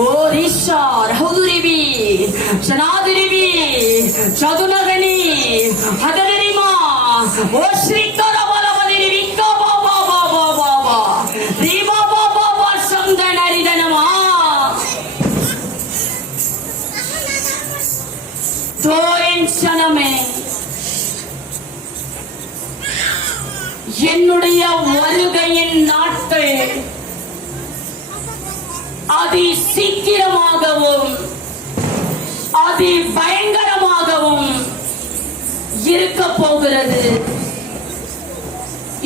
Orisha, Rahuduribi, Shanadiribi, Chadunagani, Hadarima, Oshrikara Balavani, Baba, Riba Baba, Samdanaridanama. Thorin Shaname, என்னுடைய வருகையின் நாட்கள் அதி சீக்கிரமாகவும் அதி பயங்கரமாகவும் இருக்க போகிறது.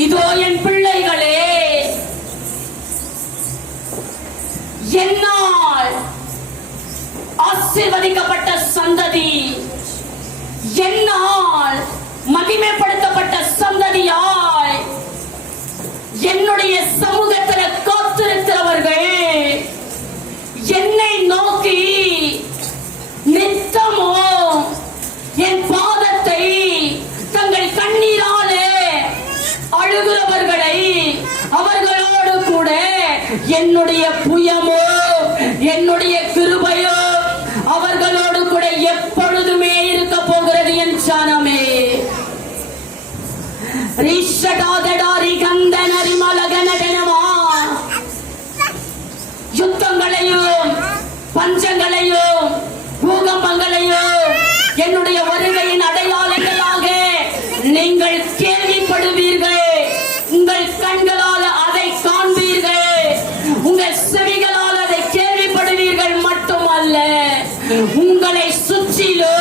இதோ என் பிள்ளைகளே, என்னால் ஆசீர்வதிக்கப்பட்ட சந்ததி, என்னால் மகிமைப்படுத்தப்பட்ட சந்ததியாய் என்னுடைய சமூகத்தில் காத்திருக்கிறவர்கள் என்னை நோக்கி நித்தமோ என் பாதத்தை தங்கள் கண்ணீராலே அழுகிறவர்களை அவர்களோடு கூட என்னுடைய புயமோ என்னுடைய கிருபையோ அவர்களோடு கூட எப்பொழுதுமே இருக்க போகிறது என் ஜனமே. யுத்தங்களையும் பஞ்சங்களையும் பூகம்பங்களையும் என்னுடைய வருகையின் அடையாளங்களாக நீங்கள் கேள்விப்படுவீர்கள். உங்கள் கண்களால் அதை காண்பீர்கள், உங்கள் செவிகளால் அதை கேள்விப்படுவீர்கள். மட்டுமல்ல, உங்களை சுற்றிலோ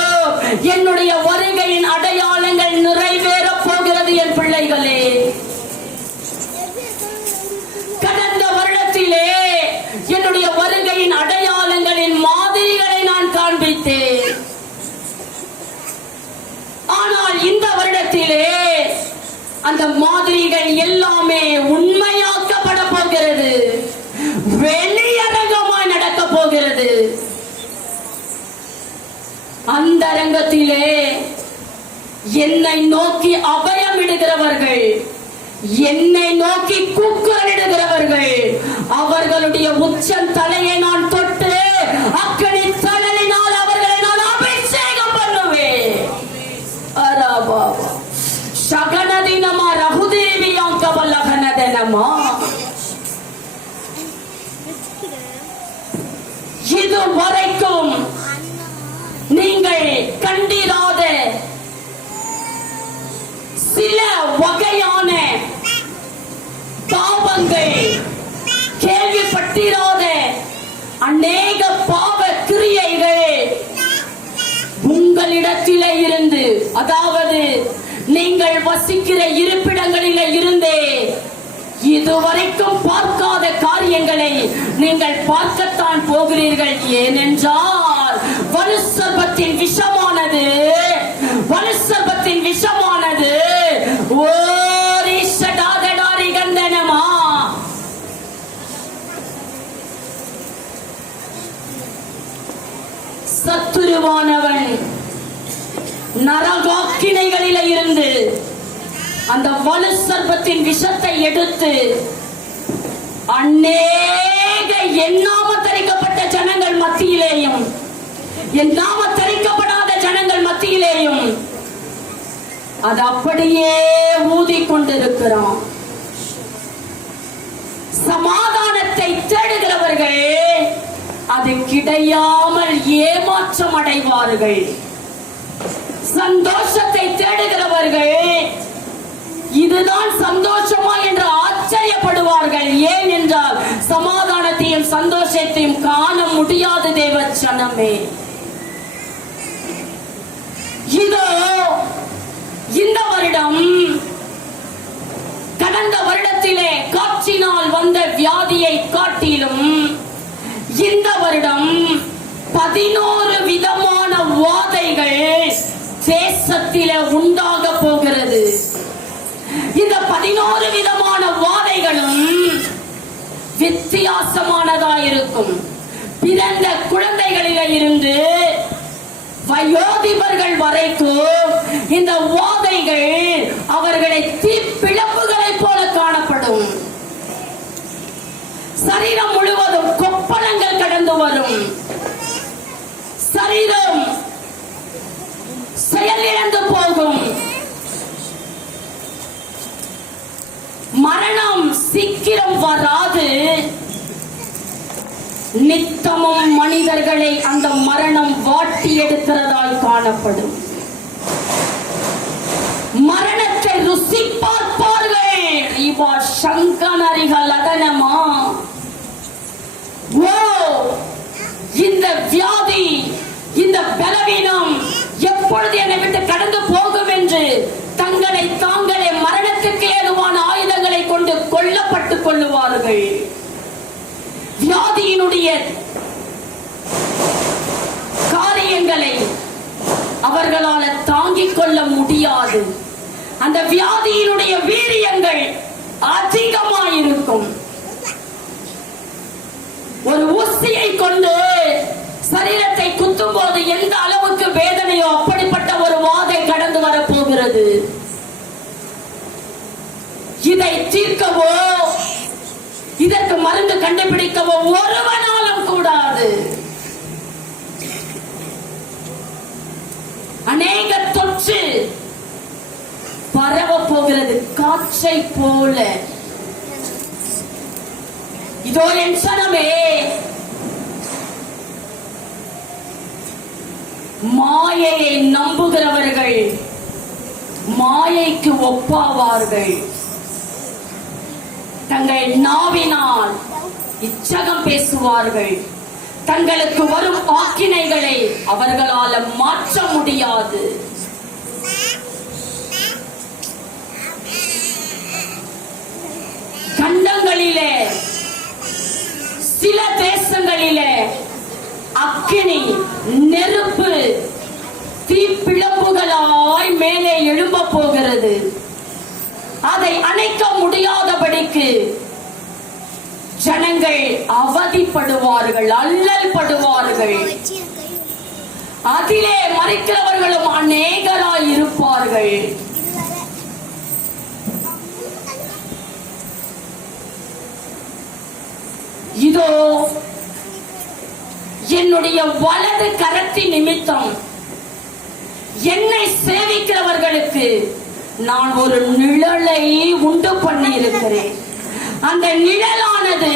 என்னுடைய வருகையின் அடையாளங்கள் நிறைவேற போகிறது என் பிள்ளைகளே. கடந்த வருடத்திலே என்னுடைய வருகையின் அடையாளங்களின் மாதிரிகளை நான் காண்பித்தேன். ஆனால் இந்த வருடத்திலே அந்த மாதிரிகள் எல்லாமே உண்மையாக்கப்பட போகிறது, வெளியரங்கமாய் நடக்க போகிறது. அந்த ரங்கத்திலே என்னை நோக்கி அபயமிடுகிறவர்கள், என்னை நோக்கி கூக்குரலிடுகிறவர்கள், அவர்களுடைய உச்சம் தலையை நான் தொட்டு அக்கனி தணலினால் அவர்களை நான் அபிஷேகம் பண்ணுவேன். அரபா சகனதினமா ரகுதேவியாம் கபலகனதனமா. இதுவரைக்கும் நீங்கள் கண்டிராத சில வகையான பாவங்கள், கேள்விப்பட்டிராத அநேக பாவ கிரியைகள் உங்களிடத்திலே இருந்து, அதாவது நீங்கள் வசிக்கிற இருப்பிடங்களிலே இருந்தே இதுவரைக்கும் பார்க்காத காரியங்களை நீங்கள் பார்க்கத்தான் போகிறீர்கள். ஏனென்றால் வலுசர்பத்தின் விஷமானது, வலுசர்பத்தின் விஷமானது சத்துருவானவன் நரகாக்கினைகளில இருந்து அந்த வலு சர்ப்பத்தின் விஷத்தை எடுத்து அநேக எண்ணாம தரிக்கப்பட்ட ஜனங்கள் மத்தியிலேயும் எண்ணாம தரிக்கப்படாத ஜனங்கள் மத்தியிலேயும் அது அப்படியே ஊதி கொண்டிருக்கிறான். சமாதானத்தை தேடுகிறவர்கள் அது கிடையாமல் ஏமாற்றம் அடைவார்கள். சந்தோஷத்தை தேடுகிறவர்கள் இதுதான் சந்தோஷமா என்று ஆச்சரியப்படுவார்கள். ஏன் என்றால் சமாதானத்தையும் சந்தோஷத்தையும் காண முடியாது தேவ ஜனமே. இதோ இந்த வருடம் கடந்த வருடத்திலே காற்றினால் வந்த வியாதியை காட்டிலும் இந்த வருடம் 11 விதமான வாதைகள் தேசத்திலே உண்டாக போகிறது. இந்த 11 விதமான வாதைகளும் வித்தியாசமானதாயிருக்கும். பிறந்த குழந்தைகளிலே இருந்து வயோதிபர்கள் வரைக்கும் இந்த வாதைகள் அவர்களை தீப்பிழப்புகளைப் போல காணப்படும். சரீரம் முழுவதும் கொப்பளங்கள் கடந்து கடந்து வரும். சரீரம் செயலிழந்து போகும். மரணம் சீக்கிரம் வராது. நித்தமும் மனிதர்களை அந்த மரணம் வாட்டி எடுக்கிறதாய் காணப்படும். மரணத்தை ருசி பார்ப்பார்கள். இவா சங்கனரிகள் அதனமா. ஓ, இந்த வியாதி, இந்த பலவீனம் எப்பொழுது என்னை விட்டு கடந்து போகும் என்று தங்களை தாங்களே மரணத்துக்கு ஏதுவான ஆயுதங்களை கொண்டு கொல்லப்பட்டுக் கொள்ளுவார்கள். வியாதியினுடைய காரியங்களை அவர்களால் தாங்கிக் கொள்ள முடியாது. அந்த வியாதியினுடைய வீரியங்கள் அதிகமாயிருக்கும். ஒரு ஊசியை கொண்டு சரீரத்தை குத்தும் போது எந்த அளவுக்கு வேதனையோ அப்படிப்பட்ட ஒரு வாதை கடந்து வரப்போகிறது. இதை தீர்க்கவோ இதற்கு மருந்து கண்டுபிடிக்கவோ ஒருவனாலும் கூடாது. அநேக தொற்று பரவ போகிறது காற்றை போல. இதோ என் சனமே, மாயையை நம்புகிறவர்கள் மாயைக்கு ஒப்பாவார்கள். தங்கள் நாவினால் இச்சகம் பேசுவார்கள். தங்களுக்கு வரும் ஆக்கினைகளை அவர்களால் மாற்ற முடியாது. கண்டங்களிலே சில தேசங்களிலே அக்கினி, நெருப்பு, தீப்பிழம்புகளாய் மேலே எழும்ப போகிறது. அதை அணைக்க முடியாதபடிக்கு ஜனங்கள் அவதிப்படுவார்கள், அல்லல் படுவார்கள். அதிலே மறிக்கிறவர்களும் அநேகராய் இருப்பார்கள். இதோ என்னுடைய வலது கரத்தின் நிமித்தம் என்னை சேவிக்கிறவர்களுக்கு நான் ஒரு நிழலை உண்டு பண்ணி இருக்கிறேன். அந்த நிழலானது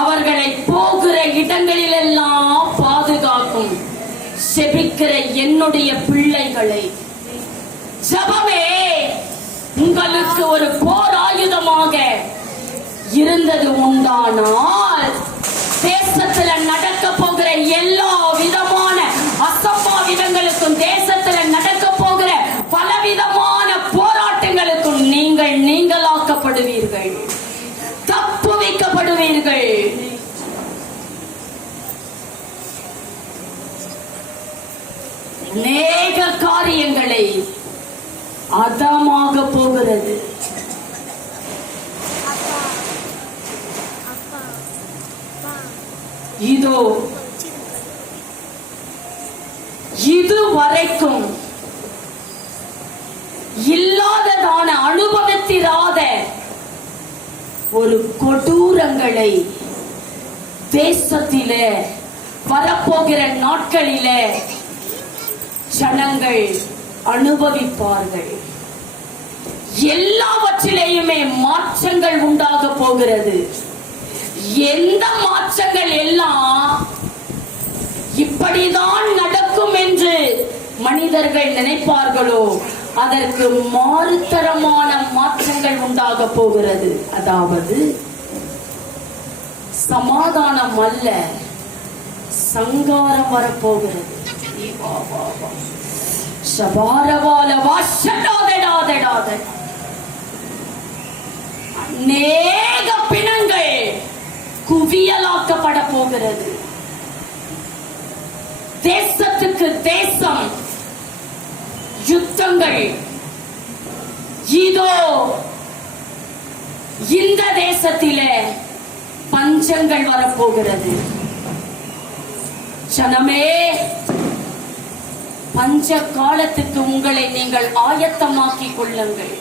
அவர்களை போகிற இடங்களிலெல்லாம் பாதுகாக்கும். செபிக்கிற என்னுடைய பிள்ளைகளை, ஜெபமே உங்களுக்கு ஒரு போர் ஆயுதமாக இருந்தது உண்டானால் தேசத்துல நடக்க போகிற எல்லா விதமான அசம்பாவிதங்களுக்கும், தேசத்துல நடக்க போகிற பலவிதமான போராட்டங்களுக்கும் நீங்கள் நீங்களாக்கப்படுவீர்கள், தப்பு வைக்கப்படுவீர்கள். அநேக காரியங்களை அதமாக போகிறது. இதோ இதுவரைக்கும் இல்லாததான அனுபவத்திராத ஒரு கொடூரங்களை தேசத்திலே வரப்போகிற நாட்களிலே ஜனங்கள் அனுபவிப்பார்கள். எல்லாவற்றிலேயுமே மாற்றங்கள் உண்டாக போகிறது. எந்த மாற்றங்கள் எல்லாம் இப்படிதான் நடக்கும் என்று மனிதர்கள் நினைப்பார்களோ அதற்கு மாறுதரமான மாற்றங்கள் உண்டாக போகிறது. அதாவது சமாதானம் அல்ல, சங்காரம் வரப்போகிறது. அநேக பிணங்கள் குவியலாக்கப்பட போகிறது. தேசத்துக்கு தேசம் யுத்தங்கள். இதோ இந்த தேசத்திலே பஞ்சங்கள் வரப்போகிறது. ஜனமே, பஞ்ச காலத்துக்கு உங்களை நீங்கள் ஆயத்தமாக்கிக் கொள்ளுங்கள்.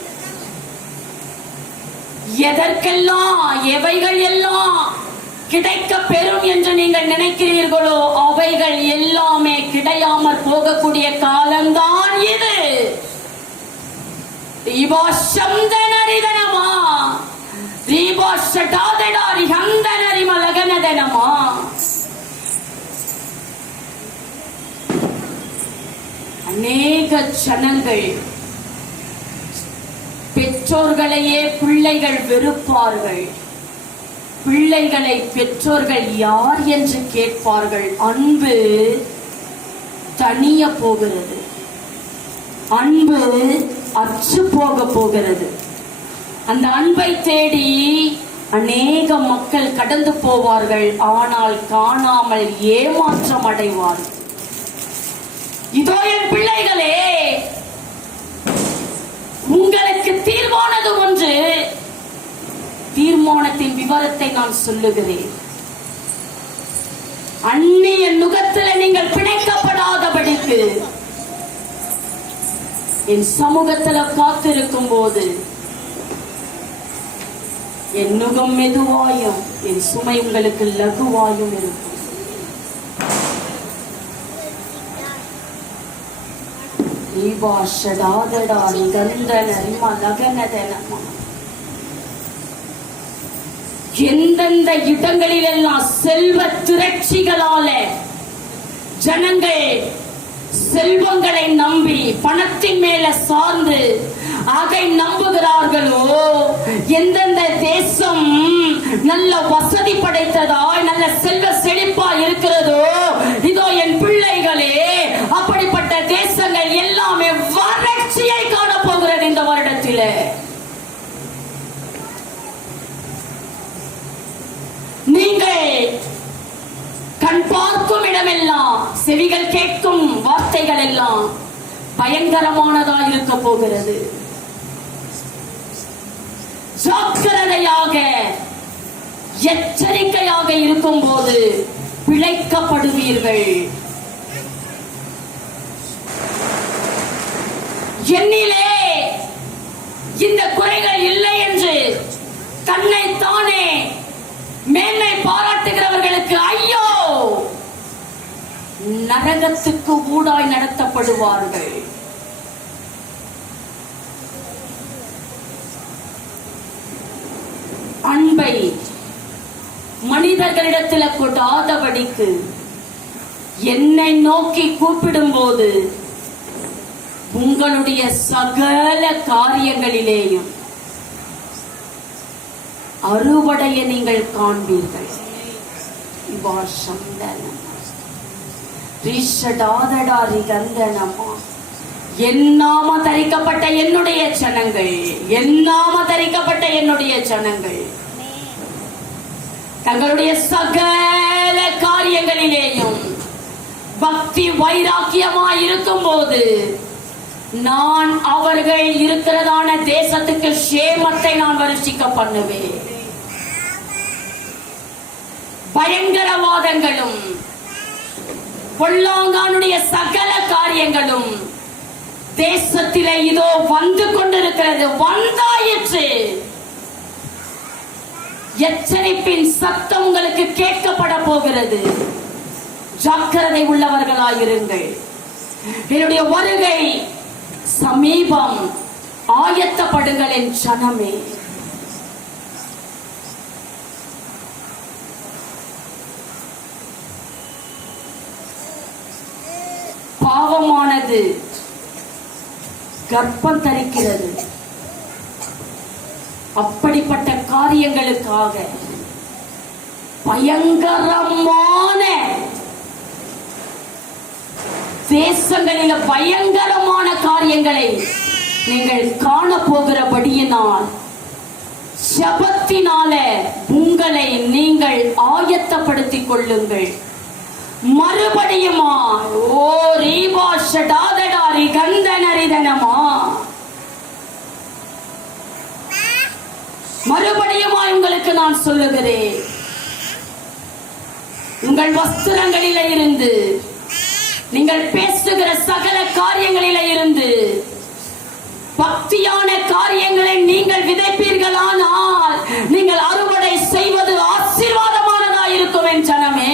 எதற்கெல்லாம், எவைகள் எல்லாம் கிடைக்க பெறும் என்று நீங்கள் நினைக்கிறீர்களோ அவைகள் எல்லாமே கிடையாமற் போகக்கூடிய காலம்தான் இது. அநேக ஜனங்கள் பெற்றோர்களையே பிள்ளைகள் வெறுப்பார்கள். பிள்ளைகளை பெற்றோர்கள் யார் என்று கேட்பார்கள். அன்பு தனிய போகிறது, அன்பு அற்று போக போகிறது. அந்த அன்பை தேடி அநேக மக்கள் கடந்து போவார்கள், ஆனால் காணாமல் ஏமாற்றம் அடைவார்கள். இதோ என் பிள்ளைகளே, உங்களுக்கு தீர்மானது ஒன்று. தீர்மானத்தின் விவரத்தை நான் சொல்லுகிறேன். அந்நிய நுகத்தில் நீங்கள் பிணைக்கப்படாதபடிக்கு என் சமூகத்தில் காத்திருக்கும் போது என் நுகம் மெதுவாயும் என் சுமை உங்களுக்கு லகுவாயும் இருக்கும். எந்தெந்த இடங்களிலெல்லாம் செல்வ திரட்சிகளால ஜனங்கள் செல்வங்களை நம்பி பணத்தின் மேல சார்ந்து அதை நம்புகிறார்களோ, எந்தெந்த தேசம் நல்ல வசதி படைத்ததாய் நல்ல செல்வ செழிப்பா இருக்கிறதோ, இதோ என் பிள்ளைகளே, அப்படிப்பட்ட தேசங்கள் எல்லாமே வறட்சியை காணப்போகிறது இந்த வருடத்திலே. நீங்கள் கண் பார்க்கும் இடமெல்லாம், செவிகள் கேட்கும் வார்த்தைகள் எல்லாம் பயங்கரமானதா இருக்க போகிறது. ஜாக்கிரதையாக எச்சரிக்கையாக இருக்கும் போது பிழைக்கப்படுவீர்கள். என்னிலே இந்த குறைகள் இல்லை என்று தன்னை தானே மேன்மை பாராட்டுகிறவர்களுக்கு ஐயோ, நரகத்துக்கு ஊடாய் நடத்தப்படுவார்கள். அன்பை மனிதர்களிடத்தில் கொடாதபடிக்கு என்னை நோக்கி கூப்பிடும் போது உங்களுடைய சகல காரியங்களிலேயும் அறுவடைய நீங்கள் காண்பீர்கள். என்னாம தரிக்கப்பட்ட என்னுடைய ஜனங்கள், என்னாம தரிக்கப்பட்ட என்னுடைய ஜனங்கள் தங்களுடைய சகல காரியங்களிலேயும் பக்தி வைராக்கியமாய் இருக்கும் போது நான் அவர்கள் இருக்கிறதான தேசத்துக்கு சேமத்தை நான் வருஷிக்க பண்ணுவேன். பயங்கரவாதங்களும் பொல்லாங்கானுடைய சகல காரியங்களும் தேசத்திலே இதோ வந்து கொண்டிருக்கிறது, வந்தாயிற்று. எச்சரிப்பின் சத்தம் உங்களுக்கு கேட்கப்பட போகிறது. ஜாக்கிரதை உள்ளவர்களாயிருங்கள். என்னுடைய வருகை சமீபம், ஆயத்தப்படுங்கள் என் ஜனமே. பாவமானது கர்ப்பம் தரிக்கிறது. அப்படிப்பட்ட காரியங்களுக்காக பயங்கரமான தேசங்களில் பயங்கரமான காரியங்களை நீங்கள் காண போகிறபடியினால் ஜபத்தினால உங்களை நீங்கள் ஆயத்தப்படுத்திக் கொள்ளுங்கள். மறுபடியுமா ஓ ரீபா ஷடாதடாரி கந்தனரிதனமா, மறுபடியுமா உங்களுக்கு நான் சொல்லுகிறேன், உங்கள் வஸ்திரங்களில இருந்து, நீங்கள் பேசுகிற சகல காரியங்களில இருந்து பக்தியான காரியங்களை நீங்கள் விதைப்பீர்களானால் நீங்கள் அறுவடை செய்வது ஆசீர்வாதமானதா இருக்கும் என் ஜனமே.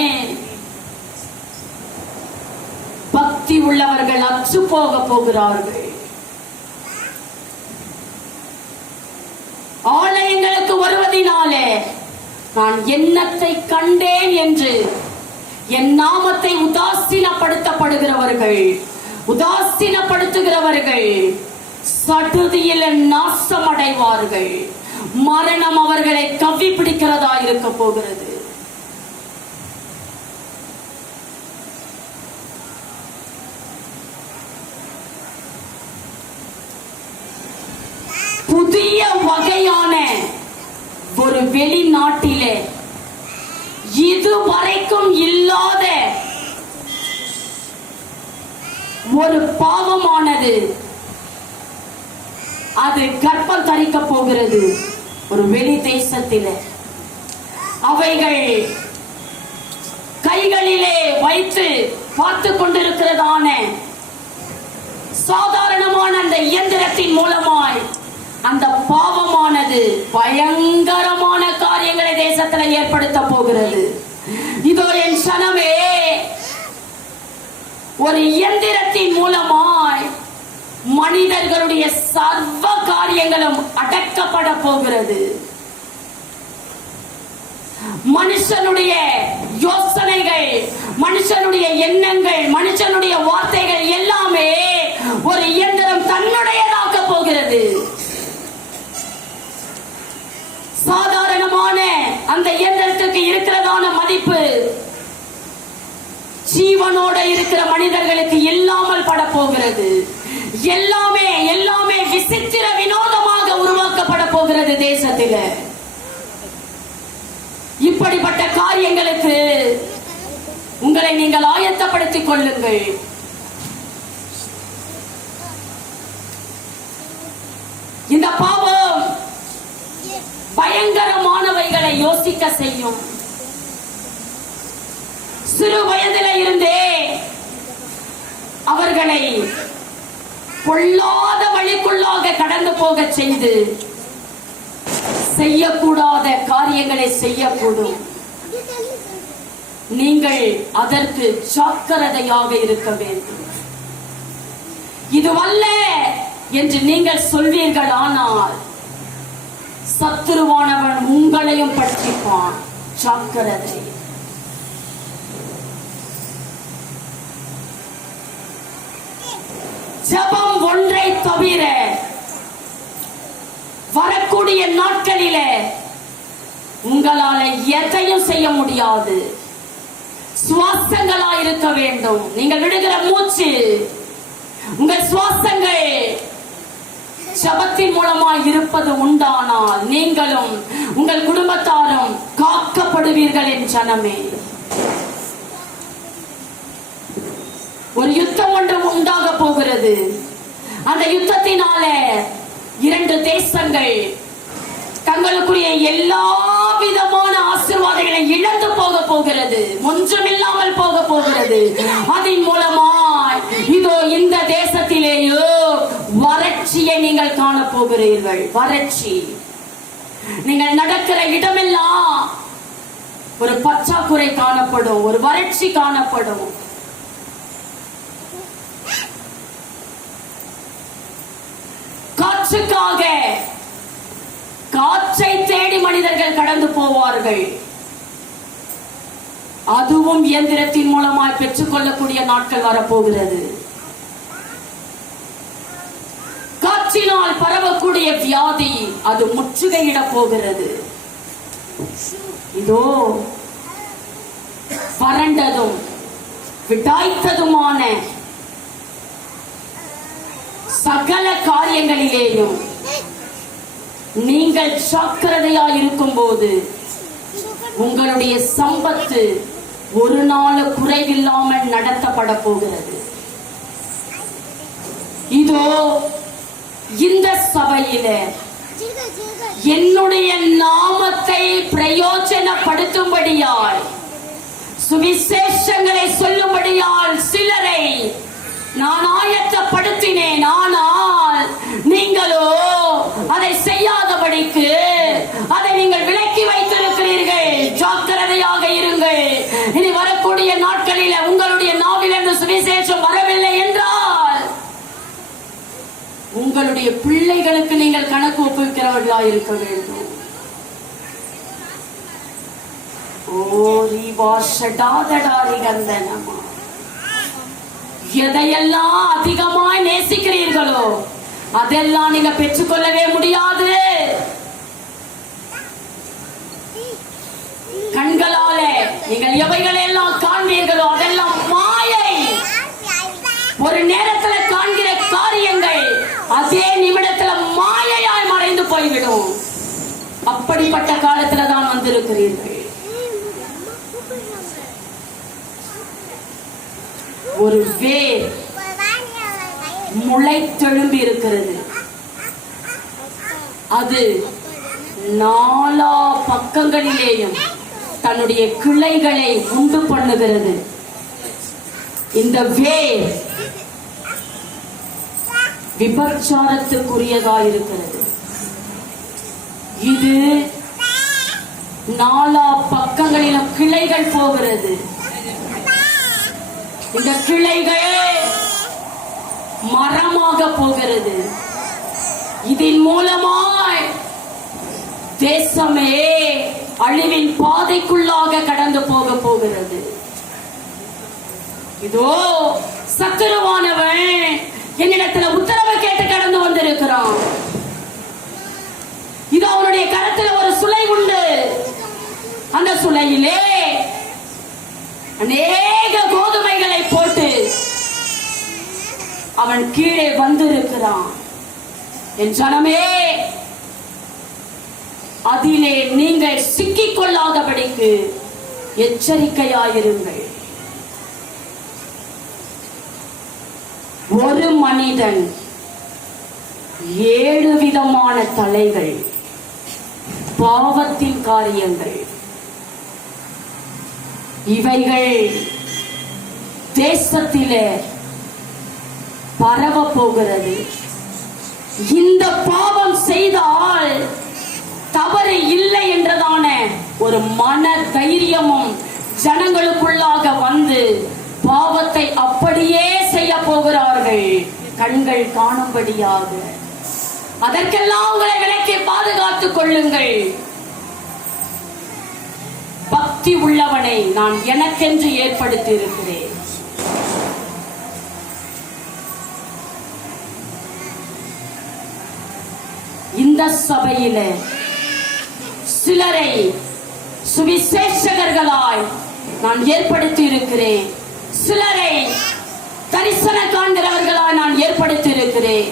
பக்தி உள்ளவர்கள் அற்று போகிறார்கள். ஆலயங்களுக்கு வருவதினாலே நான் என்னத்தை கண்டேன் என்று என் நாமத்தை உதாசீனப்படுத்துகிறவர்கள் சடுதியில் நாசமடைவார்கள். மரணம் அவர்களை கவ்வி பிடிக்கிறதா இருக்க போகிறது. புதிய வகையான ஒரு வெளிநாட்டிலே இதுவரைக்கும் இல்லாத ஒரு பாவமானது அது கர்ப்பம் தரிக்க போகிறது. ஒரு வெளி தேசத்திலே அவைகள் கைகளிலே வைத்து பார்த்து கொண்டிருக்கிறதான சாதாரணமான அந்த இயந்திரத்தின் மூலமாய் அந்த பாவமானது பயங்கரமான காரியங்களை தேசத்தில் ஏற்படுத்த போகிறது. இதோ என் சனமே, ஒரு இயந்திரத்தின் மூலமாய் மனிதர்களுடைய சர்வ காரியங்களும் அடக்கப்பட போகிறது. மனுஷனுடைய யோசனைகள், மனுஷனுடைய எண்ணங்கள், மனுஷனுடைய வார்த்தைகள் எல்லாமே ஒரு இயந்திரம் தன்னுடையதாக்க போகிறது. சாதாரணமான அந்த இயந்திரத்துக்கு இருக்கிறதான மதிப்பு ஜீவனோட இருக்கிற மனிதர்களுக்கு இல்லாமல் பட போகிறது. எல்லாமே விசித்திர வினோதமாக உருவாக்கப்பட போகிறது தேசத்தில். இப்படிப்பட்ட காரியங்களுக்கு உங்களை நீங்கள் ஆயத்தப்படுத்திக் கொள்ளுங்கள். இந்த பாவம் பயங்கரமானவைகளை யோசிக்க செய்யும். சிறு வயதில இருந்தே அவர்களை பொல்லாத வழிக்குள்ளாக கடந்து போக செய்து செய்யக்கூடாத காரியங்களை செய்யக்கூடும். நீங்கள் அதற்கு ஜாக்கிரதையாக இருக்க வேண்டும். இதுவல்ல என்று நீங்கள் சொல்வீர்கள், ஆனால் சத்துருவானவன் உங்களையும் பற்றிப்பான். ஜாக்கிரதை. ஜெபம் ஒன்றை தவிர வரக்கூடிய நாட்களிலே உங்களால எதையும் செய்ய முடியாது. சுவாசங்களா இருக்க வேண்டும். நீங்கள் விடுகிற மூச்சு, உங்கள் சுவாசங்கள் ஜெபத்தின் மூலமாய் இருப்பது உண்டானால் நீங்களும் உங்கள் குடும்பத்தாரும் காக்கப்படுவீர்கள் என் ஜனமே. ஒரு யுத்தம் ஒன்று உண்டாக போகிறது. அந்த யுத்தத்தினால 2 தேசங்கள் தங்களுக்குரிய எல்லா விதமான ஆசீர்வாதங்களை இழந்து போக போகிறது. ஒன்றுமில்லாமல் போக போகிறது. அதன் மூலமாய் இதோ இந்த தேசத்திலேயோ வறட்சியை நீங்கள் காண போகிறீர்கள். வறட்சி. நீங்கள் நடக்கிற இடமெல்லாம் ஒரு பற்றாக்குறை காணப்படும், ஒரு வறட்சி காணப்படும். காற்றுக்காக காற்றை தேடி மனிதர்கள் கடந்து போவார்கள். அதுவும் இயந்திரத்தின் மூலமாய் பெற்றுக் கொள்ளக்கூடிய நாட்கள் வரப்போகிறது. காற்றினால் பரவக்கூடிய வியாதி அது முற்றுகையிட போகிறது. இதோ வறண்டதும் விடாய்த்ததுமான சகல காரியங்களிலேயும் நீங்கள் ஜாக்கிரதையா இருக்கும் போது உங்களுடைய சம்பத்து ஒரு நாள் குறைவில்லாமல் நடத்தப்பட போகிறது. இதோ இந்த சபையில என்னுடைய நாமத்தை பிரயோஜனப்படுத்தும்படியால், சுவிசேஷங்களை சொல்லும்படியால் சிலரை நான் ஆயத்தப்படுத்தினேன். ஆனால் நீங்களோ அதை செய்யாதபடிக்கு அதை நீங்கள் விலக்கி வைத்திருக்கிறீர்கள். ஜாக்கிரதையாக இருங்கள். வரக்கூடிய நாட்களில உங்களுடைய நாவிலிருந்து சுவிசேஷம் வரவில்லை என்றால் உங்களுடைய பிள்ளைகளுக்கு நீங்கள் கணக்கு ஒப்புவிக்கிறவர்களா இருக்க வேண்டும். எதையெல்லாம் அதிகமாய் நேசிக்கிறீர்களோ அதெல்லாம் நீங்க பெற்றுக்கொள்ளவே முடியாது. கண்களாலே நீங்கள் எவைகளெல்லாம் காண்பீர்களோ அதெல்லாம் மாயை. ஒரு நேரத்தில் காண்கிற காரியங்கள் அதே நிமிடத்தில் மாயையாய் மறைந்து போய்விடும். அப்படிப்பட்ட காலத்துல தான் வந்திருக்கிறீர்கள். ஒரு வேர் முளைத்தெழும்பி இருக்கிறது. அது நாலா பக்கங்களிலேயும் தன்னுடைய கிளைகளை உண்டு பண்ணுகிறது. இந்த வேர் விபச்சாரத்துக்குரியதாயிருக்கிறது. இது நாலா பக்கங்களிலும் கிளைகள் போகிறது. இந்த கிளைகள் மரமாக போகிறது. இதன் மூலமாய் தேசமே அழிவின் பாதைக்குள்ளாக கடந்து போக போகிறது. இதோ சத்துருவானவன் என்னிடத்துல உத்தரவு கேட்டு கடந்து வந்திருக்கிறான். இது அவனுடைய கரத்துல ஒரு சுளை உண்டு. அந்த சுளையிலே அநேக கோதுமைகளை போட்டு அவன் கீழே வந்திருக்கிறான். என் ஜனமே, அதிலே நீங்கள் சிக்கிக் கொள்ளாதபடிக்கு எச்சரிக்கையாயிருங்கள். ஒரு மனிதன் 7 விதமான தலைகள். பாவத்தின் காரியங்கள் இவைகள் தேசத்திலே பரவ போகிறது. இந்த பாவம் செய்தால் தவறு இல்லை என்றதான ஒரு மன தைரியமும் ஜனங்களுக்குள்ளாக வந்து பாவத்தை அப்படியே செய்ய போகிறார்கள். கண்கள் காணும்படியாக. அதற்கெல்லாம் உங்களை விலக்கி பாதுகாத்துக் கொள்ளுங்கள். பக்தி உள்ளவனை நான் எனக்கென்று ஏற்படுத்தி இருக்கிறேன். இந்த சபையில சிலரை சுவிசேஷகர்களாய் நான் ஏற்படுத்தி இருக்கிறேன். சிலரை தரிசன காண்கிறவர்களாய் நான் ஏற்படுத்தி இருக்கிறேன்.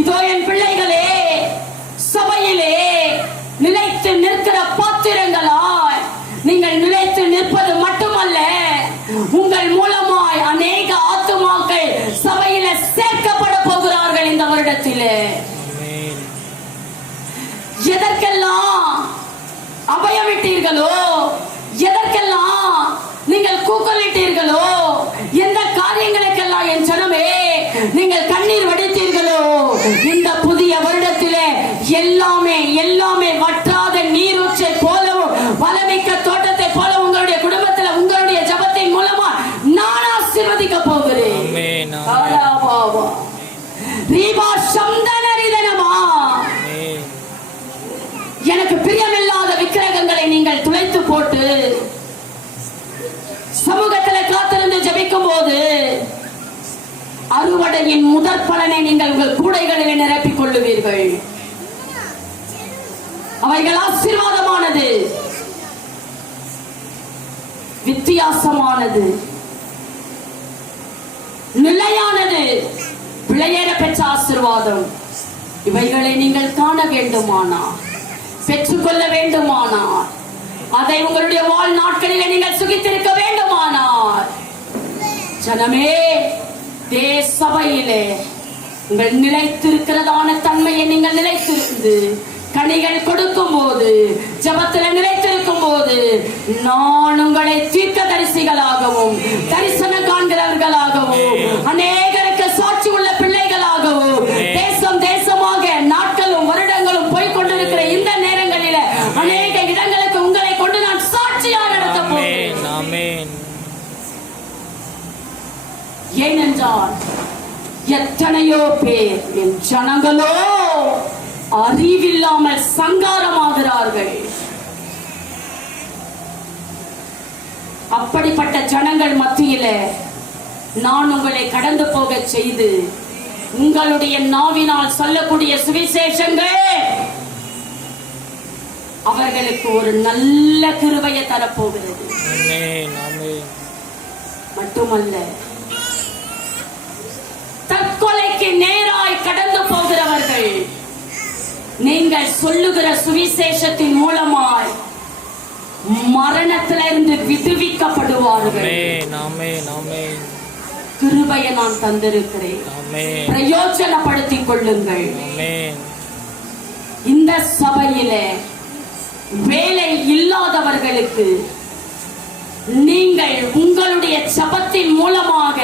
இதோ என் பிள்ளைகளே, சபையிலே நிலைத்து நிற்கிற பாத்திரங்களாய் நீங்கள் நிலைத்து நிற்பது மட்டுமல்ல, உங்கள் மூலமாய் அநேக ஆத்துமாக்கள் சபையில சேர்க்கப்பட போகிறார்கள் இந்த வருடத்திலே. எதற்கெல்லாம் அபயமிட்டீர்களோ, எதற்கெல்லாம் நீங்கள் கூக்குரலிட்டீர்களோ, எந்த காரியங்களுக்கெல்லாம் என் ஜனமே நீங்கள் கண்ணீர் வடித்தீர்களோ, இந்த புதிய வருடத்திலே எல்லாமே எல்லாமே வற்றாத நீரூற்றை போலவும் வளமிக்க தோட்டத்தை போல உங்களுடைய குடும்பத்தில் உங்களுடைய ஜபத்தின் மூலமா நான் ஆசீர்வதிக்க போகிறேன். எனக்கு பிரியமில்லாத விக்கிரகங்களை நீங்கள் துளைத்து போட்டு சமூகத்தில் காத்திருந்து ஜபிக்கும் போது அறுவடையின் முதற் பலனை நீங்கள் உங்கள் கூடைகளில் நிரப்பிக் கொள்ளுவீர்கள். அவைகள் ஆசீர்வாதமானது, வித்தியாசமானது, நிலையானது, பிழையேற பெற்ற ஆசீர்வாதம். இவைகளை நீங்கள் காண வேண்டுமானால், பெற்றுக்கொள்ள வேண்டுமானால், அதை உங்களுடைய வாழ்நாட்களில் நீங்கள் சுகித்திருக்க வேண்டுமானால், ஜனமே, தேசபையிலே உங்கள் நிலைத்திருக்கிறதான தன்மையை நீங்கள் நிலைத்திருந்து கனிகள் கொடுக்கும் போது, ஜபத்தில் நிலைத்திருக்கும் போது, நான் உங்களை தீர்க்கதரிசிகளாகவும் தரிசனம் காண்கிறவர்களாகவும் அநேகருக்கு சாட்சி உள்ள பிள்ளைகளாகவும் தேசம் தேசமாக நாட்களும் வருடங்களும் போய்கொண்டிருக்கிற இந்த நேரங்களில் அநேக இடங்களுக்கு உங்களை கொண்டு நான் சாட்சியாக நடத்த போகிறேன். ஏனென்றால் எத்தனையோ பேர் என் ஜனங்களோ அறிவில்லாமல் சங்காரமாகிறார்கள். அப்படிப்பட்ட ஜனங்கள் மத்தியில நான் உங்களை கடந்து போக செய்து உங்களுடைய நாவினால் சொல்லக்கூடிய சுவிசேஷங்கள் அவர்களுக்கு ஒரு நல்ல கிருபையை தரப்போகிறது. மட்டுமல்ல, தற்கொலைக்கு நேராய் கடந்து போகிறவர்கள் நீங்கள் சொல்லுகிற சுவிசேஷத்தின் மூலமாய் மரணத்திலிருந்து விடுவிக்கப்படுவார்கள். கிருபையை நான் தந்திருக்கிறேன், பிரயோஜனப்படுத்திக் கொள்ளுங்கள். இந்த சபையில வேலை இல்லாதவர்களுக்கு நீங்கள் உங்களுடைய ஜெபத்தின் மூலமாக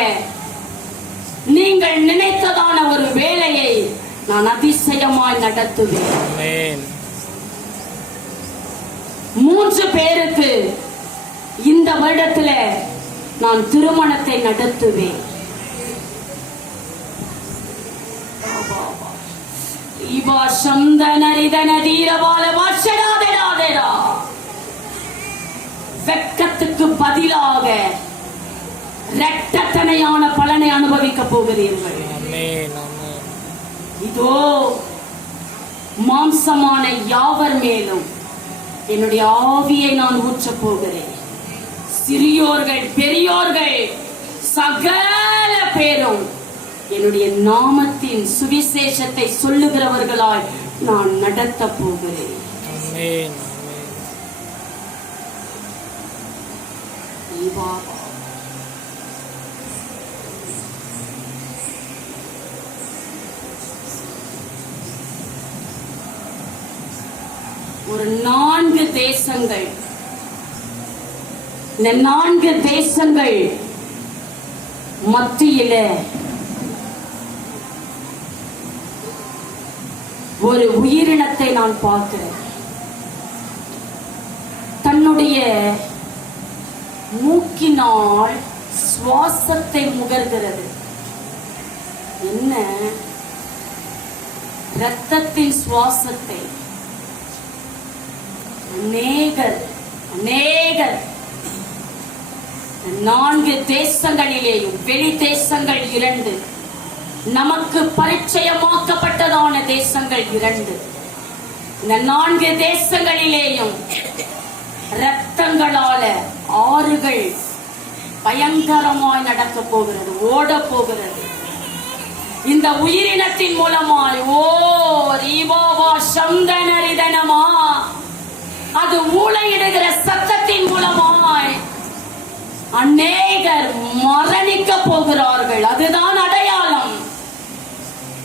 நீங்கள் நினைத்ததான ஒரு வேலையை நான் அதிசயமாய் நடத்துவேன். 3 பேருக்கு இந்த வருடத்துல நான் திருமணத்தை நடத்துவேன். வெட்கத்துக்கு பதிலாக இரட்டத்தனையான பலனை அனுபவிக்க போகிறீர்கள். இதோ மாம்சமான யாவர் மேலும் என்னுடைய ஆவியை நான் ஊற்றப் போகிறேன். சிறியோர்கள் பெரியோர்கள் சகல பேரும் என்னுடைய நாமத்தின் சுவிசேஷத்தை சொல்லுகிறவர்களாய் நான் நடத்த போகிறேன். ஒரு 4 தேசங்கள், இந்த 4 தேசங்கள் மத்தியில ஒரு உயிரினத்தை நான் பார்க்கிறேன். தன்னுடைய மூக்கினால் சுவாசத்தை முகர்கிறது. என்ன? இரத்தத்தின் சுவாசத்தை. அநேகர் 4 தேசங்களிலேயும் வெளி தேசங்கள் 2, நமக்கு பரிச்சயமாக்கப்பட்டதான தேசங்கள் 2. இந்த 4 தேசங்களிலேயும் இரத்தங்களால ஆறுகள் பயங்கரமாய் நடக்க போகிறது, ஓட போகிறது. இந்த உயிரினத்தின் மூலமாய் சந்தனரிதனமா அது ஊளையிடுகிற சத்தத்தின் மூலமாய் அநேகர் மரணிக்க போகிறார்கள். அதுதான் அடையாளம்.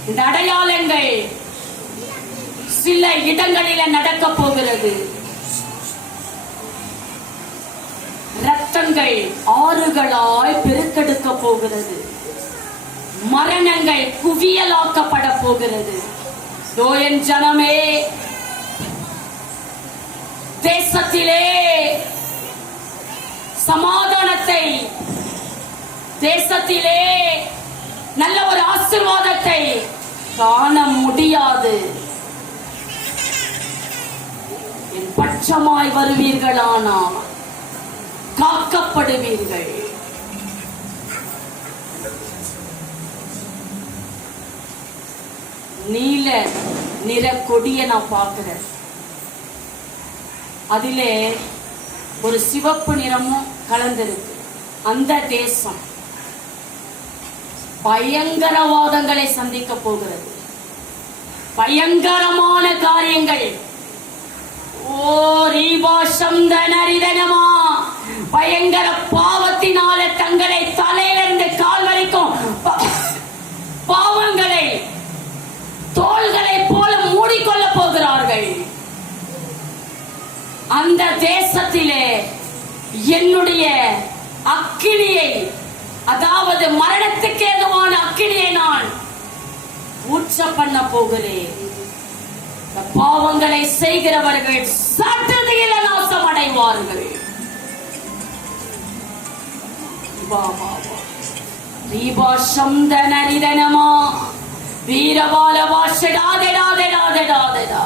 இந்த அடையாளங்கள் சில இடங்களில நடக்க போகிறது. இரத்தங்கள் ஆறுகளாய் பெருக்கெடுக்க போகிறது. மரணங்கள் குவியலாக்கப்பட போகிறது. என் ஜனமே, தேசத்திலே சமாதானத்தை, தேசத்திலே நல்ல ஒரு ஆசீர்வாதத்தை காண முடியாது. என் பட்சமாய் வருவீர்களானால் காக்கப்படுவீர்கள். நீல நிற கொடியை நான் பார்க்கிறேன். அதிலே ஒரு சிவப்பு நிறமும் கலந்திருக்கு. அந்த தேசம் பயங்கரவாதங்களை சந்திக்க போகிறது. பயங்கரமான காரியங்கள். பயங்கர பாவத்தினால தங்களை தலையிலிருந்து கால் வரைக்கும் பாவங்களை தோள்களை போல மூடிக்கொள்ள போகிறார்கள். அந்த தேசத்திலே என்னுடைய அக்கினியை, அதாவது மரணத்துக்கு ஏதுவான அக்கினியை நான் ஊற்ற பண்ண போகிறேன். பாவங்களை செய்கிறவர்கள் சட்டதியில நாசம் அடைவார்கள். ரீபாஷம்தனரிதனமா வீரபாலவாஷடாதடாதடாதடாதடா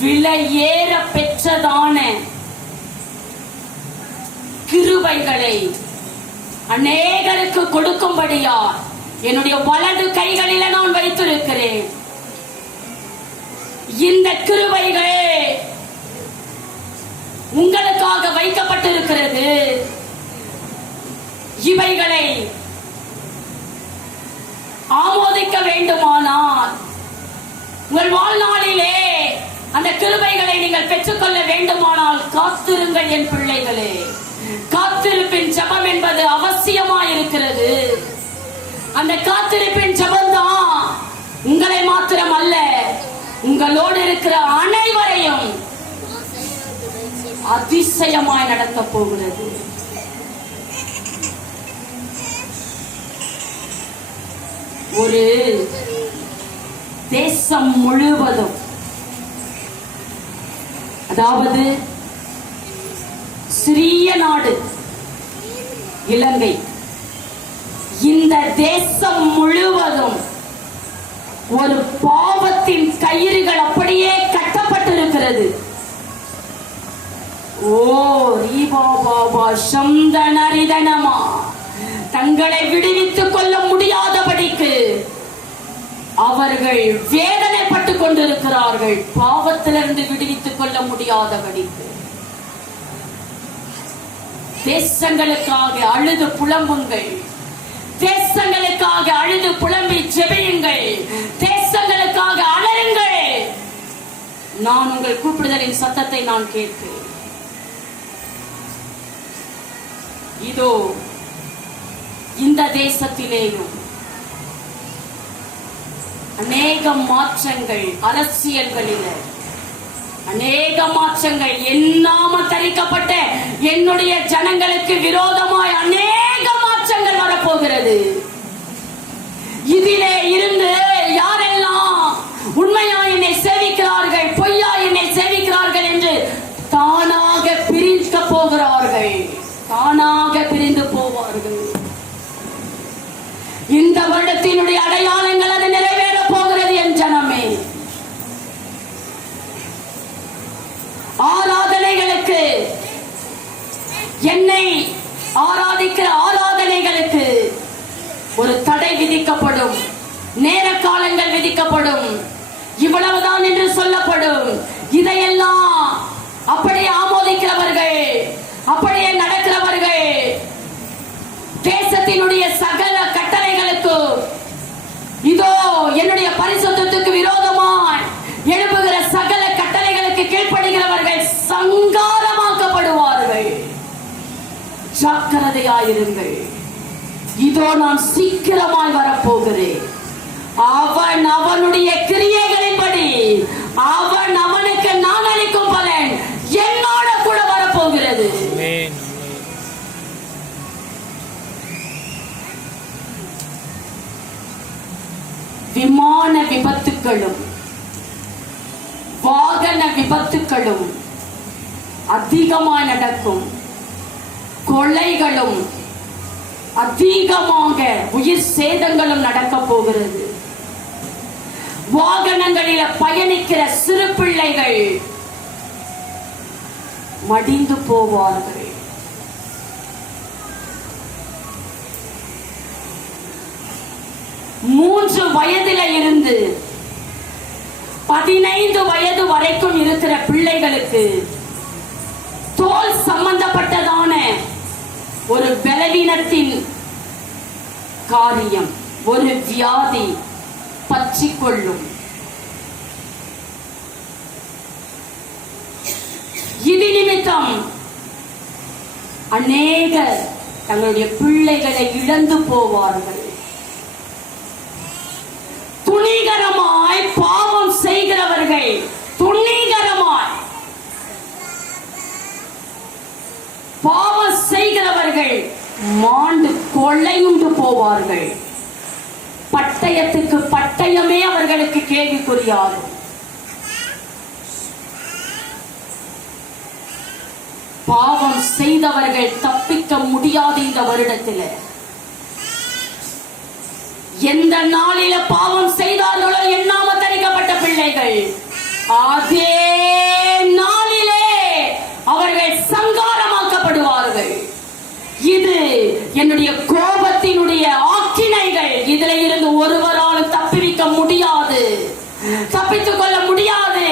விலையேற பெற்றதான கிருபைகளை அநேகருக்கு கொடுக்கும்படியா என்னுடைய வலது கைகளில நான் வைத்திருக்கிறேன். இந்த கிருபைகள் உங்களுக்காக வைக்கப்பட்டிருக்கிறது. இவைகளை ஆமோதிக்க வேண்டுமானால் உங்கள் வாழ்நாளிலே அந்த கிருபைகளை நீங்கள் பெற்றுக்கொள்ள வேண்டுமானால் காத்திருங்கள் என் பிள்ளைகளே. காத்திருப்பின் ஜெபம் என்பது அவசியமாயிருக்கிறது. அந்த காத்திருப்பின் ஜெபம்தான் உங்களை மாத்திரம் அல்ல, உங்களோடு இருக்கிற அனைவரையும் அதிசயமாய் நடத்த போகிறது. ஒரு தேசம் முழுவதும், அதாவது சிறிய நாடு இலங்கை, இந்த தேசம் முழுவதும் ஒரு பாவத்தின் கயிறுகள் அப்படியே கட்டப்பட்டிருக்கிறது. ஓ ரீபாபாபா சம்தனரிதனமா தங்களை விடுவித்துக் கொள்ள முடியாதபடிக்கு அவர்கள் வேதனைப்பட்டுக் கொண்டிருக்கிறார்கள். பாவத்திலிருந்து விடுவித்துக் கொள்ள முடியாதபடிக்கு தேசங்களுக்காக அழுது புலம்புங்கள். தேசங்களுக்காக அழுது புலம்பி ஜெபியுங்கள். தேசங்களுக்காக அலறுங்கள். நான் உங்கள் கூப்பிடுதலின் சத்தத்தை நான் கேட்கிறேன். இதோ இந்த தேசத்திலேயும் அநேக மாற்றங்கள், அரசியல்களில் அநேக மாற்றங்கள், எண்ணாம தரிக்கப்பட்ட என்னுடைய ஜனங்களுக்கு விரோதமாய் அநேக மாற்றங்கள் வரப்போகிறது. இதிலே இருந்து யாரெல்லாம் உண்மையா என்னை சேவிக்கிறார்கள், பொய்யா என்னை சேவிக்கிறார்கள் என்று தானாக பிரிக்க போகிறார்கள். தானாக பிரிந்து போவார்கள். இந்த வருடத்தினுடைய அடையாளங்கள் அது நிறைவேற போகிறது என் ஜனமே. ஆராதனைகளுக்கு, என்னை ஆராதிக்கிற ஆராதனைகளுக்கு ஒரு தடை விதிக்கப்படும். நேர காலங்கள் விதிக்கப்படும். இவ்வளவுதான் என்று சொல்லப்படும். இதையெல்லாம் அப்படியே ஆமோதிக்கிறவர்கள், அப்படியே நடக்கிறவர்கள் தேசத்தினுடைய சகல கட்டளைகளுக்கு, இதோ என்னுடைய பரிசுத்தத்துக்கு விரோதமாய் எழுப்புகிற சகல கட்டளைகளுக்கு கீழ்ப்படுகிறவர்கள் சங்காரமாக்கப்படுவார்கள். ஜாக்கிரதையாயிருங்கள். இதோ நான் சீக்கிரமாய் வரப்போகிறேன். அவன் அவனுடைய கிரியைகளின்படி அவன் அவனுக்கு நான் அளிக்கும் பலன் என்னோட கூட வரப்போகிறது. விமான விபத்துக்களும் வாகன விபத்துக்களும் அதிகமாக நடக்கும். கொலைகளும் அதிகமாக, உயிர் சேதங்களும் நடக்க போகிறது. வாகனங்களில் பயணிக்கிற சிறு பிள்ளைகள் மடிந்து போவார்கள். 3 வயதில இருந்து 15 வயது வரைக்கும் இருக்கிற பிள்ளைகளுக்கு தோல் சம்பந்தப்பட்டதான ஒரு பலவீனத்தின் காரியம், ஒரு வியாதி பற்றிக்கொள்ளும். இது நிமித்தம் அநேகர் தங்களுடைய பிள்ளைகளை இழந்து போவார்கள். துணிகரமாய் பாவம் செய்கிறவர்கள், துணிகரமாய் பாவம் செய்கிறவர்கள் மாண்டு கொள்ளையுண்டு போவார்கள். பட்டயத்துக்கு பட்டயமே அவர்களுக்கு கேள்விக்குறியாகும். பாவம் செய்தவர்கள் தப்பிக்க முடியாது. இந்த வருடத்தில் எந்த நாளில பாவம் செய்தார்களோ எண்ணாம தரிக்கப்பட்ட பிள்ளைகள், அதே நாளிலே அவர்கள் சங்காரமாக்கப்படுவார்கள். இது என்னுடைய கோபத்தினுடைய ஆக்கினைகள். இதுல இருந்து ஒருவரால் தப்பிக்க முடியாது, தப்பித்துக் கொள்ள முடியாது.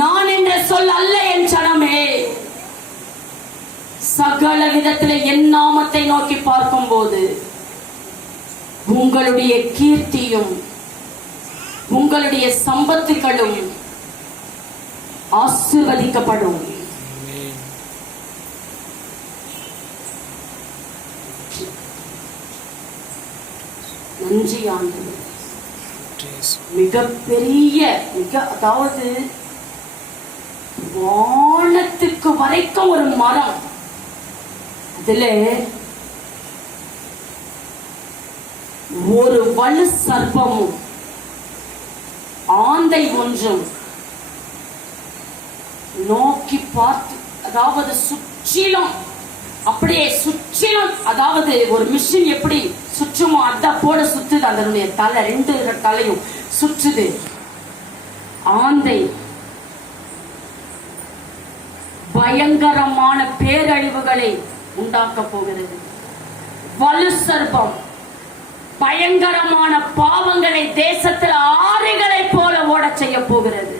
நான் என்ற சொல் அல்ல என் சனமே. சகல விதத்திலே என் நாமத்தை நோக்கி பார்க்கும் போது உங்களுடைய கீர்த்தியும் உங்களுடைய சம்பத்துகளும் ஆசீர்வதிக்கப்படும். நன்றி ஆண்டவரே. மிகப்பெரிய அதாவது வானத்துக்கு வரைக்கும் ஒரு மரம், அதுல ஒரு வலு சர்ப்பமும் ஆந்தை ஒன்றும் நோக்கி பார்த்து, அதாவது சுற்றிலும் அப்படியே சுற்றிலும், அதாவது ஒரு மிஷின் எப்படி சுற்றுமோ அத போட சுற்றுது. அதனுடைய தலை, 2 தலையும் சுற்றுது. ஆந்தை பயங்கரமான பேரழிவுகளை உண்டாக்க போகிறது. வலு சர்ப்பம் பயங்கரமான பாவங்களை தேசத்தில் ஆறுகளை போல ஓட செய்ய போகிறது.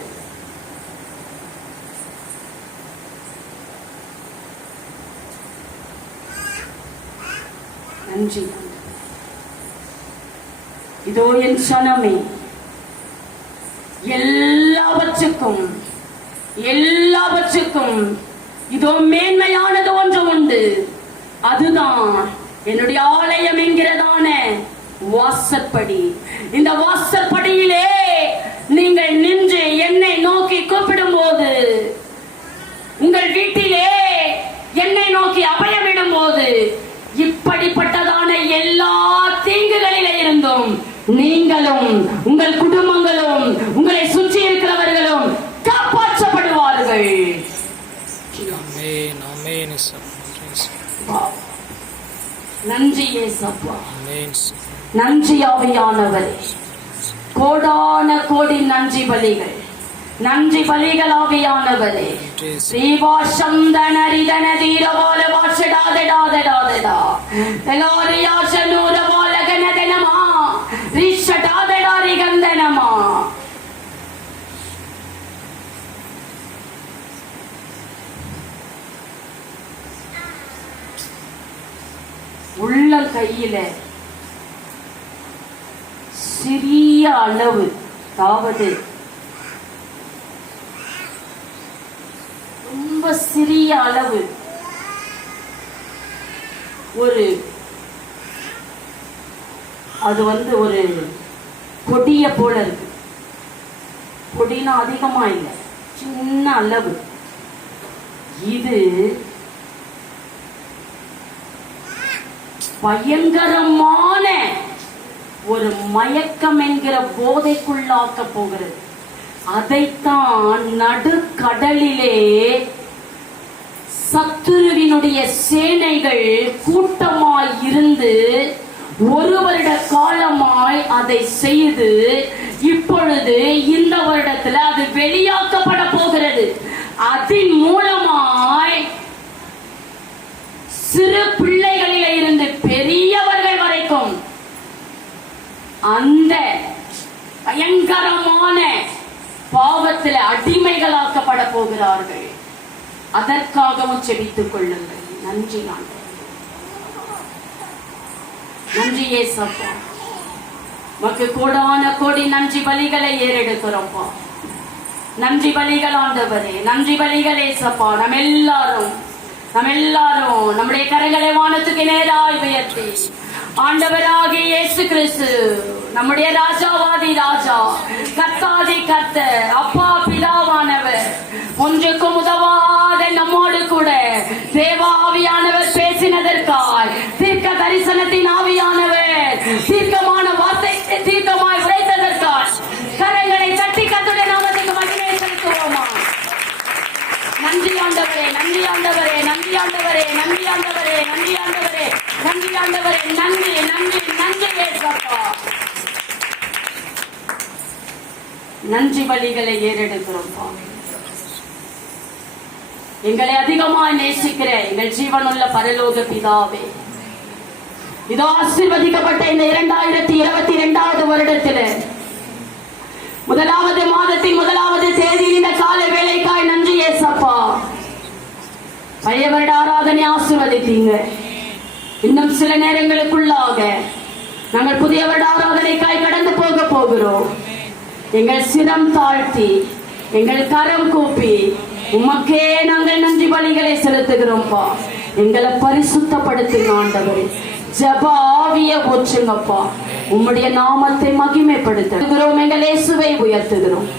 நன்றி. இதோ என் சனமே, எல்லாவற்றுக்கும் இதோ மேன்மையானது ஒன்று உண்டு. அதுதான் என்னுடைய ஆலயம் என்கிறதான வாசற்படி. இந்த வாசற்படியிலே நீங்கள் நின்று என்னை நோக்கி கூப்பிடும் போது, உங்கள் வீட்டிலே என்னை நோக்கி அபயமிடும் போது, இப்படிப்பட்டதான எல்லா தீங்குகளிலே இருந்தும் நீங்களும் உங்கள் குடும்பங்களும் உங்களை சுற்றி இருக்கிறவர்களும் காப்பாற்றப்படுவார்கள். நன்றி இயேசப்பா, நன்றி ஆவியானவரே. கோடான கோடி நன்றி பலிகள், நன்றி பலிகள் ஆவியானவரே. ஸ்ரீவாசந்தனரிதன தீரவோல வாஷடாதடாதடாதடா தெலோரியாஷனூர போலகனதனமா ரிஷடாதடாரி கந்தனமா. உள்ள கையில சிறிய அளவு, அதாவது ரொம்ப சிறிய அளவு ஒரு, அது ஒரு பொடிய போல இருக்கு. பொடினா அதிகமா இல்லை, சின்ன அளவு. இது பயங்கரமான ஒரு மயக்கம் என்கிற போதைக்குள்ளாக்க போகிறது. அதைத்தான் நடுக்கடலிலே சத்துருவினுடைய சேனைகள் கூட்டமாய் இருந்து 1 வருட காலமாய் அதை செய்து, இப்பொழுது இந்த வருடத்துல அது வெளியாக்கப்பட போகிறது. அதன் மூலமாய் சிறு பிள்ளைகளில இருந்து பெரியவர்கள் வரைக்கும் அந்த பயங்கரமான பாவத்தில் அடிமைகளாக்கப்பட போகிறார்கள். அதற்காகவும் செபித்துக் கொள்ளுங்கள். நன்றி ஆண்டவரே, நன்றி இயேசப்பா. உமக்கு கோடான கோடி நன்றி பலிகளை ஏறெடுக்கிறோம்ப்பா. நன்றி பலிகள் ஆண்டவரே, நன்றி பலிகள் இயேசப்பா. நம்ம எல்லாரும் நம்முடைய கரங்களை வானத்துக்கு நேராய் உயர்த்தி, ஆண்டவராகிய இயேசு கிறிஸ்து நம்முடைய ராஜாவாதி ராஜா, கர்த்தாதி கர்த்தர், அப்பா பிதாவானவர், ஒன்றுக்கும் உதவாத நம்மோடு கூட தேவாவியானவர் பேசினதற்காய், தீர்க்க தரிசனத்தின் ஆவியானவர் தீர்க்கமான வார்த்தை தீர்க்கமாய் உரைத்ததற்காய் கரங்களை தட்டி கர்த்தருடைய நாமத்துக்கு மகிமை செலுத்துவோமா. நன்றி ஆண்டவரே, நன்றி ஆண்டவரே, நன்றி ஆண்டவரே, நன்றி ஆண்டவரே, நன்றி ஆண்டவரே, நன்றி நன்றி நன்றி ஏசப்பா. நன்றி பலிகளை ஏறெடுக்கிறோம்ப்பா. எங்களை அதிகமாய் நேசிக்கிற எங்கள் ஜீவனுள்ள பரலோக பிதாவே, இதோ ஆசீர்வதிக்கப்பட்ட இந்த 2022 வருடத்தில் முதலாவது மாதத்தின் முதலாவது தேதியில் இந்த கால வேலைக்காய் நன்றி ஏசப்பா. பழைய வருட ஆராதனை ஆசீர்வதித்தீங்க. இன்னும் சில நேரங்களுக்குள்ளாக நாங்கள் புதிய வருட ஆராதனைக்காய் கடந்து போகிறோம். எங்கள் சிரம் தாழ்த்தி எங்கள் கரம் கூப்பி உமக்கே நாங்கள் நன்றி பலிகளை செலுத்துகிறோம்ப்பா. எங்களை பரிசுத்தப்படுத்துங்க ஆண்டவரே. ஜெப ஆவிய ஊற்றுங்கப்பா. உம்முடைய நாமத்தை மகிமைப்படுத்துகிறோம். எங்கள் இயேசுவை உயர்த்துகிறோம்.